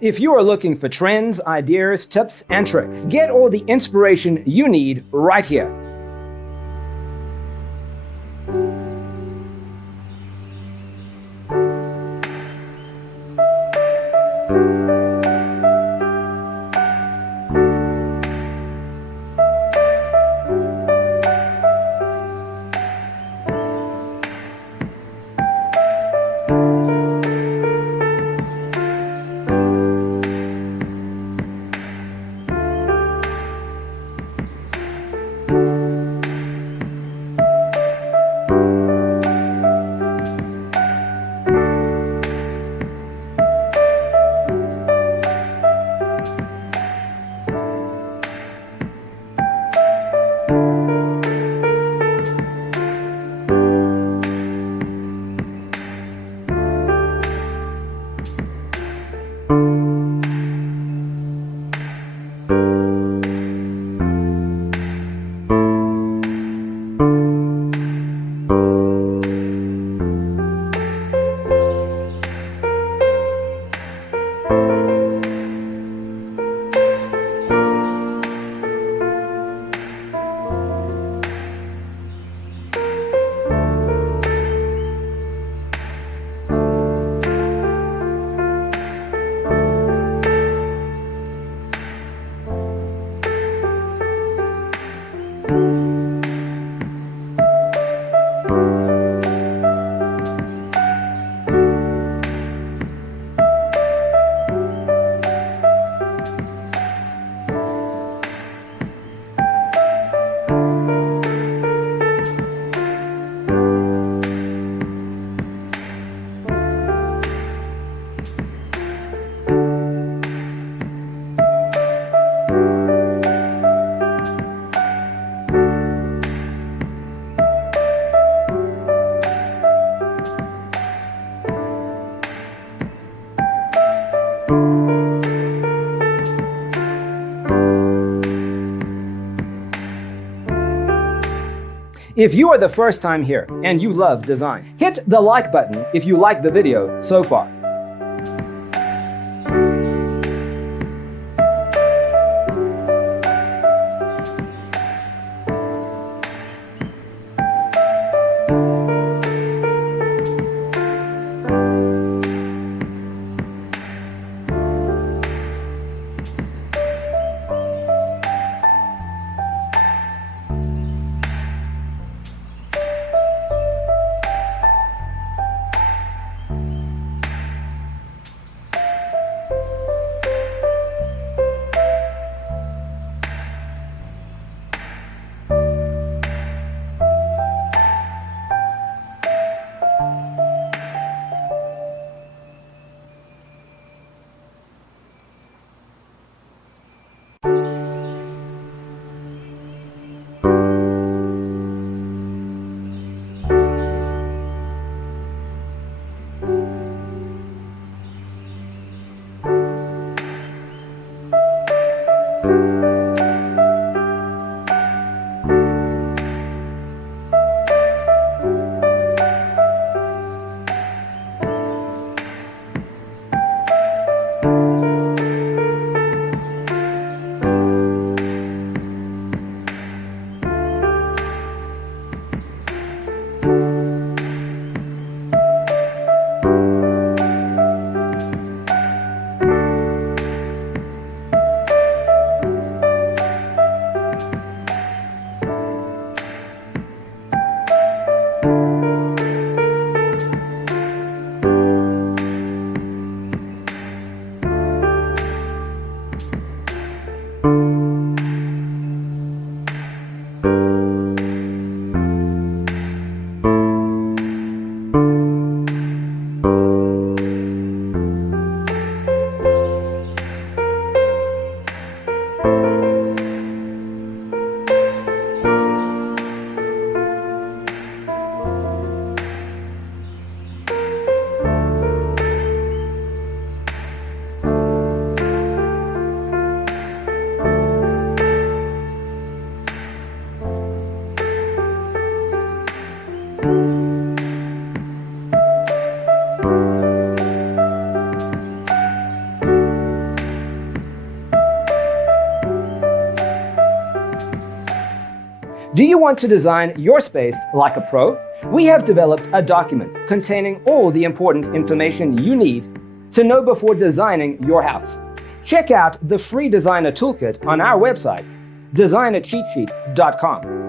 If you are looking for trends, ideas, tips, and tricks, get all the inspiration you need right here. If you are the first time here and you love design, hit the like button if you like the video so far. Do you want to design your space like a pro? We have developed a document containing all the important information you need to know before designing your house. Check out the free designer toolkit on our website, designercheatsheet.com.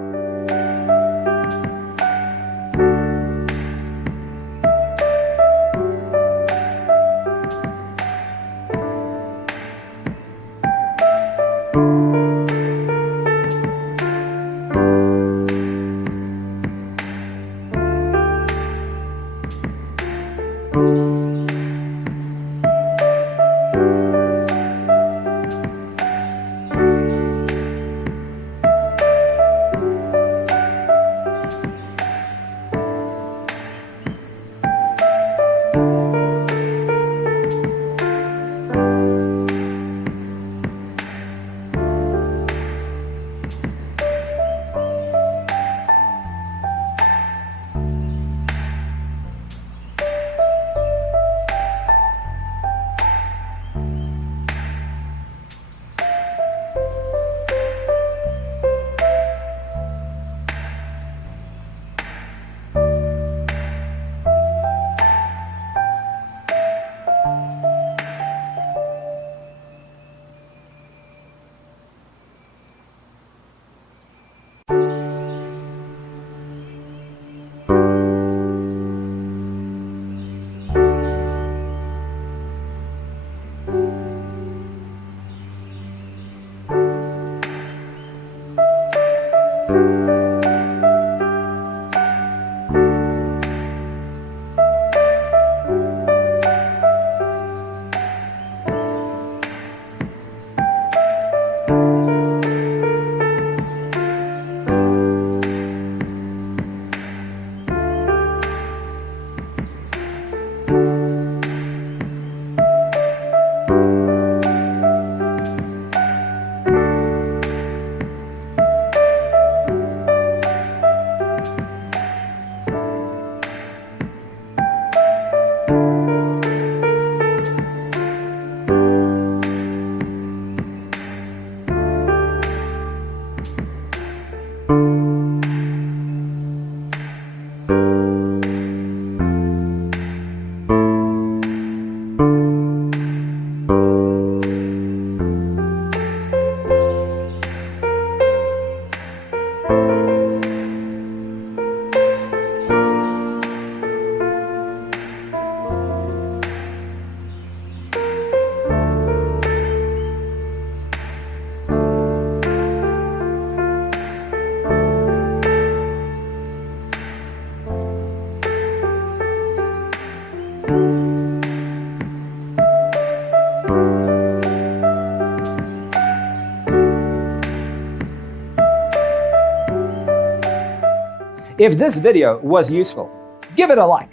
If this video was useful, give it a like.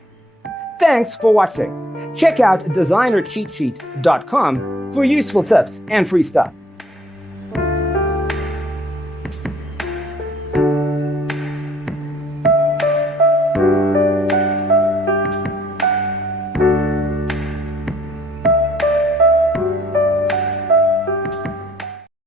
Thanks for watching. Check out designercheatsheet.com for useful tips and free stuff.